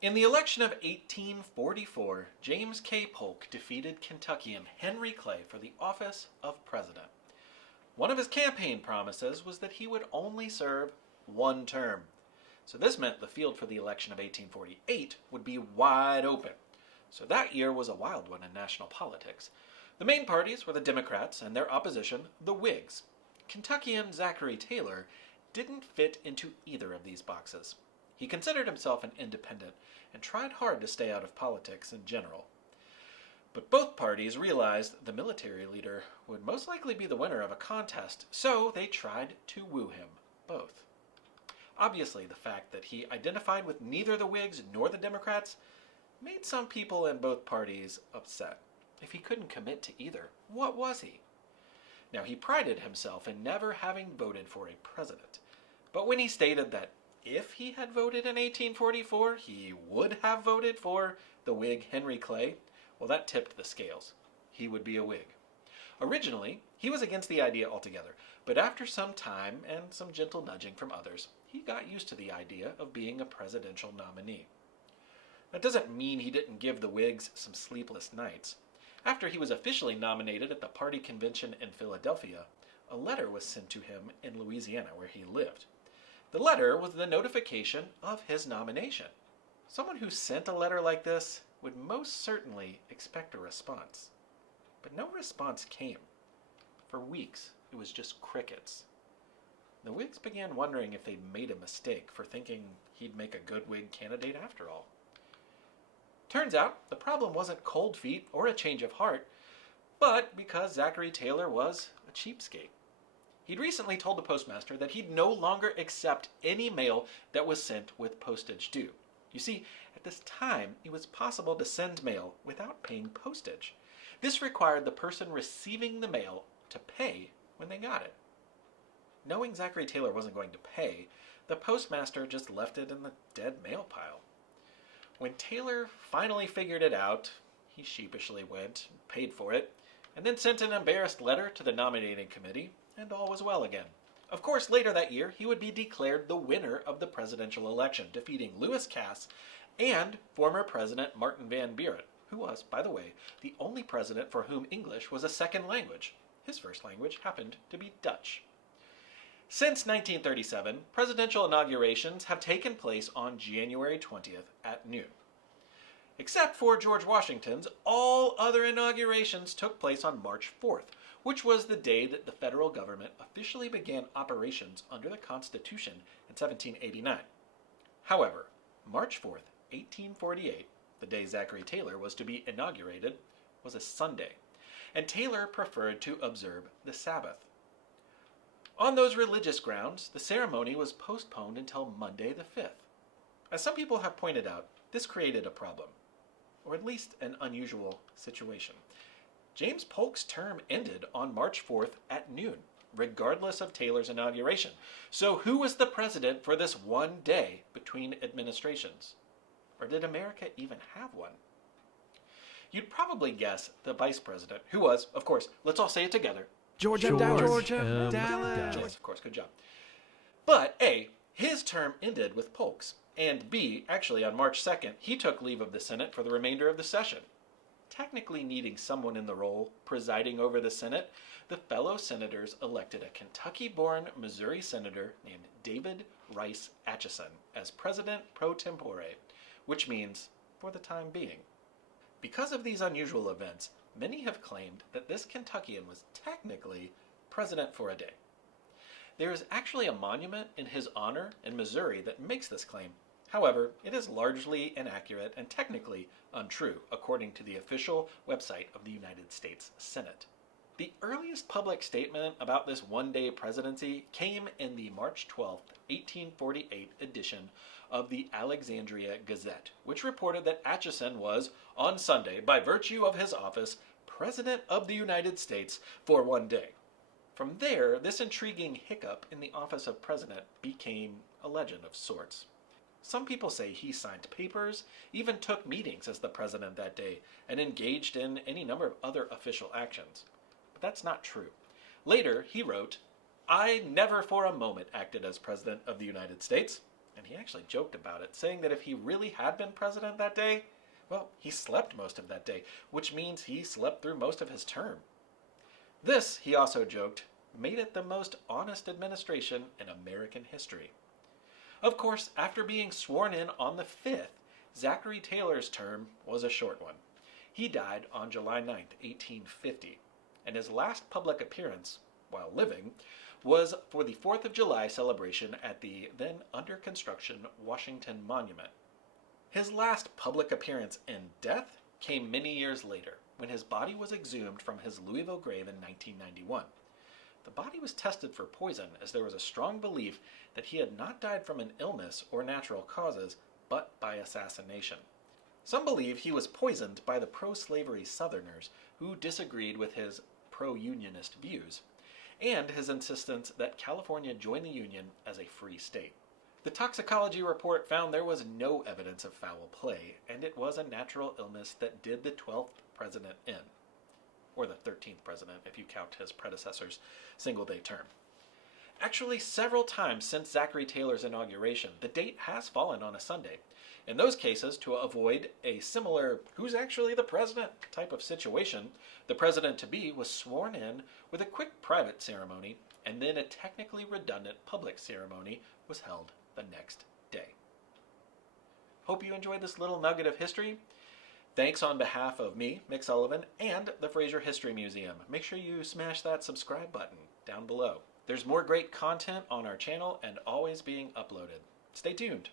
In the election of 1844, James K. Polk defeated Kentuckian Henry Clay for the office of president. One of his campaign promises was that he would only serve one term. So this meant the field for the election of 1848 would be wide open. So that year was a wild one in national politics. The main parties were the Democrats and their opposition, the Whigs. Kentuckian Zachary Taylor didn't fit into either of these boxes. He considered himself an independent and tried hard to stay out of politics in general. But both parties realized the military leader would most likely be the winner of a contest, so they tried to woo him, both. Obviously, the fact that he identified with neither the Whigs nor the Democrats made some people in both parties upset. If he couldn't commit to either, what was he? Now, he prided himself in never having voted for a president, but when he stated that if he had voted in 1844, he would have voted for the Whig Henry Clay, well, that tipped the scales. He would be a Whig. Originally, he was against the idea altogether, but after some time and some gentle nudging from others, he got used to the idea of being a presidential nominee. That doesn't mean he didn't give the Whigs some sleepless nights. After he was officially nominated at the party convention in Philadelphia, a letter was sent to him in Louisiana, where he lived. The letter was the notification of his nomination. Someone who sent a letter like this would most certainly expect a response. But no response came. For weeks, it was just crickets. The Whigs began wondering if they'd made a mistake for thinking he'd make a good Whig candidate after all. Turns out, the problem wasn't cold feet or a change of heart, but because Zachary Taylor was a cheapskate. He'd recently told the postmaster that he'd no longer accept any mail that was sent with postage due. You see, at this time, it was possible to send mail without paying postage. This required the person receiving the mail to pay when they got it. Knowing Zachary Taylor wasn't going to pay, the postmaster just left it in the dead mail pile. When Taylor finally figured it out, he sheepishly went and paid for it, and then sent an embarrassed letter to the nominating committee, and all was well again. Of course, later that year, he would be declared the winner of the presidential election, defeating Lewis Cass and former President Martin Van Buren, who was, by the way, the only president for whom English was a second language. His first language happened to be Dutch. Since 1937, presidential inaugurations have taken place on January 20th at noon. Except for George Washington's, all other inaugurations took place on March 4th, which was the day that the federal government officially began operations under the Constitution in 1789. However, March 4th, 1848, the day Zachary Taylor was to be inaugurated, was a Sunday, and Taylor preferred to observe the Sabbath. On those religious grounds, the ceremony was postponed until Monday the 5th. As some people have pointed out, this created a problem, or at least an unusual situation. James Polk's term ended on March 4th at noon, regardless of Taylor's inauguration. So who was the president for this one day between administrations? Or did America even have one? You'd probably guess the vice president, who was, of course, let's all say it together, George Dallas. Yes, of course, good job. But A, his term ended with Polk's, and B, actually on March 2nd, he took leave of the Senate for the remainder of the session. Technically needing someone in the role presiding over the Senate, the fellow senators elected a Kentucky-born Missouri senator named David Rice Atchison as president pro tempore, which means for the time being. Because of these unusual events, many have claimed that this Kentuckian was technically president for a day. There is actually a monument in his honor in Missouri that makes this claim. However, it is largely inaccurate and technically untrue, according to the official website of the United States Senate. The earliest public statement about this one-day presidency came in the March 12, 1848 edition of the Alexandria Gazette, which reported that Atchison was, on Sunday, by virtue of his office, President of the United States for one day. From there, this intriguing hiccup in the office of president became a legend of sorts. Some people say he signed papers, even took meetings as the president that day, and engaged in any number of other official actions. But that's not true. Later, he wrote, "I never for a moment acted as President of the United States," and he actually joked about it, saying that if he really had been president that day, well, he slept most of that day, which means he slept through most of his term. This, he also joked, made it the most honest administration in American history. Of course, after being sworn in on the 5th, Zachary Taylor's term was a short one. He died on July 9th, 1850, and his last public appearance, while living, was for the 4th of July celebration at the then under construction Washington Monument. His last public appearance in death came many years later, when his body was exhumed from his Louisville grave in 1991. The body was tested for poison, as there was a strong belief that he had not died from an illness or natural causes, but by assassination. Some believe he was poisoned by the pro-slavery Southerners who disagreed with his pro-unionist views, and his insistence that California join the Union as a free state. The toxicology report found there was no evidence of foul play, and it was a natural illness that did the 12th president in. Or the 13th president, if you count his predecessor's single-day term. Actually, several times since Zachary Taylor's inauguration, the date has fallen on a Sunday. In those cases, to avoid a similar who's actually the president type of situation, the president-to-be was sworn in with a quick private ceremony, and then a technically redundant public ceremony was held the next day. Hope you enjoyed this little nugget of history. Thanks on behalf of me, Mick Sullivan, and the Fraser History Museum. Make sure you smash that subscribe button down below. There's more great content on our channel and always being uploaded. Stay tuned.